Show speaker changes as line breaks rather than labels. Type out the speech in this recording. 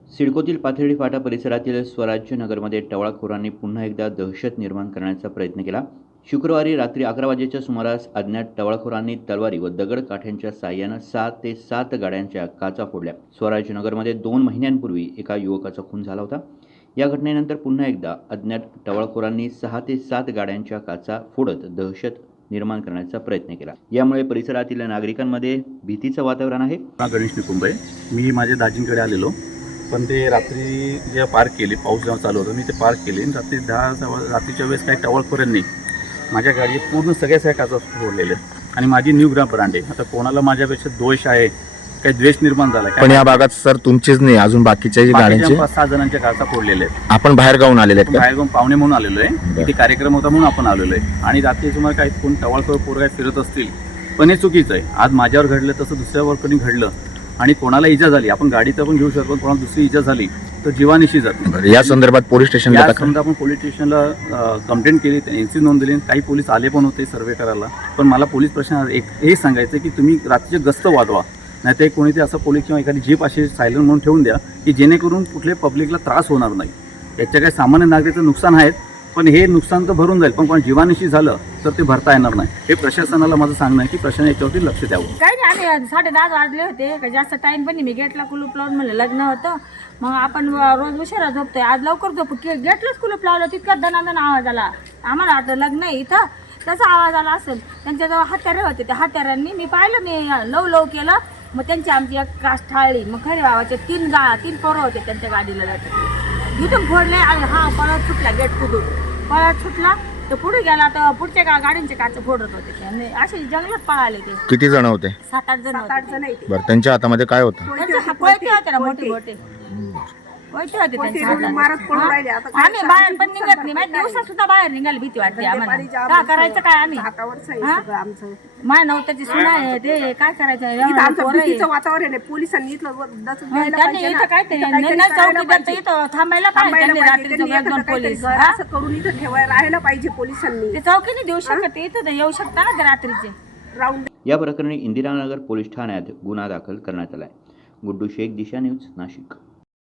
सिडकोतील पाथर्डी फाटा परिसरातील स्वराज्य नगरमध्ये टवाळखोरांनी पुन्हा एकदा दहशत निर्माण करण्याचा प्रयत्न केला। शुक्रवारी रात्री 11 वाजेच्या सुमारास अज्ञात टवाळखोरांनी तलवारी व दगड काठ्यांच्या साहाय्याने 6 ते 7 गाड्यांच्या काचा फोडल्या। स्वराज्य नगरमध्ये 2 महिन्यांपूर्वी एका युवकाचा खून झाला होता। या घटनेनंतर पुन्हा एकदा अज्ञात टवाळखोरांनी 6 ते 7 गाड्यांच्या काचा फोडत दहशत निर्माण करण्याचा प्रयत्न केला। यामुळे परिसरातील नागरिकांमध्ये भीतीचं वातावरण आहे।
गणेश निकुंबे, मी माझ्या दाजींकडे आलेलो, पण ते रात्री जे पार्क केले, पाऊस जेव्हा चालू होता मी ते पार्क केले। रात्री 10 रात्रीच्या वेळेस काही टवाळखोरांनी माझ्या गाडीत पूर्ण सगळ्या काचा फोडलेले आणि माझी न्यू ग्राम ब्रँड आहे। आता कोणाला माझ्यापेक्षा दोष आहे, काही द्वेष निर्माण झाला
पण या भागात सर तुमचेच नाही, अजून बाकीच्या गाड्यांचे
5-6 जणांच्या काचा फोडलेले आहेत।
आपण बाहेर गावून आलेले आहेत,
बाहेर गावून पाहुणे म्हणून आलेलो आहे, इथे कार्यक्रम होता म्हणून आपण आलेलो आहे। आणि रात्री तुम्हाला काही कोण टवाळखोर पोरं फिरत असतील, पण हे चुकीचं आहे। आज माझ्यावर घडलं तसं दुसऱ्यावर कोणी घडलं आणि कोणाला इजा झाली, आपण गाडीत पण घेऊ शकतो, कोणाला दुसरी इजा झाली तर जीवानिशी जाते।
या संदर्भात पोलीस स्टेशनला
आपण पोलीस स्टेशनला कंप्लेंट केली, एनसी नोंद दिली, काही पोलीस आले पण होते सर्वे करायला। पण मला पोलीस प्रशासन हे सांगायचं की तुम्ही रात्रीचे गस्त वाढवा, नाही ते कोणीतरी असं पोलीस किंवा एखादी जीप अशी सायलेंट म्हणून ठेवून द्या की जेणेकरून कुठल्या पब्लिकला त्रास होणार नाही। याच्या काही सामान्य नागरिकाचं नुकसान आहेत, पण हे नुकसान तर भरून जाईल, पण कोण जीवानिशी झालं तर ते भरता येणार नाही। हे प्रशासनाला माझं सांगणं आहे की प्रशासन याच्यावरती लक्ष द्यावं।
काही नाही, आम्ही 10:30 वाजले होते, काही जास्त टाइम पण नाही। मी गेटला कुलूप लावून म्हणलं लग्न होतं, मग आपण रोज उशिरा झोपतोय, आज लवकर झोपू, गेटलाच कुलूप लावलं, तितका दणादण आवाज आला। आम्हाला आता लग्न आहे इथं, त्याचा आवाज आला असेल। त्यांच्याजवळ हत्यारे होते, त्या हत्यारांनी मी पाहिलं, मी लव केलं, मग त्यांची आमची एक कास ठाळली। मग खरे बाबाचे 3 पोरं होते त्यांच्या गाडीला जाते, इथून फोडले। हा पळत सुटला, गेट कुठून पळत सुटला तर पुढे गेला, तर पुढच्या गाड्यांचे काच फोडत होते आणि असे जंगलात पळाले ते।
किती जण होते?
7-8 जण होते।
बरं, त्यांच्या हातामध्ये काय होतं?
कोयते होते ना, मोठे मोठे कोयते होते त्यांच्या हातात। आम्ही बाहेर पण निघत नाही, माहिती दिवसा सुद्धा बाहेर निघायला भीती वाटते आम्हाला। काय करायचं काय आम्ही? माझ्या नवत्याची सुना आहे, ते काय करायचं?
वातावरण आहे, पोलिसांनी
त्यांनी इथं काय ते चौकी इथं थांबायला पाहिजे, रात्रीचं 1-2 पोलीस
असं करून इथं ठेवायला राहायला पाहिजे पोलिसांनी।
ते चौकीने देऊ शकत, इथं तर येऊ शकता ना ते रात्रीचे
राऊंड।
या प्रकरणी इंदिरानगर पोलीस ठाण्यात गुन्हा दाखल करण्यात आला आहे। गुड्डू शेख, दिशा न्यूज, नाशिक।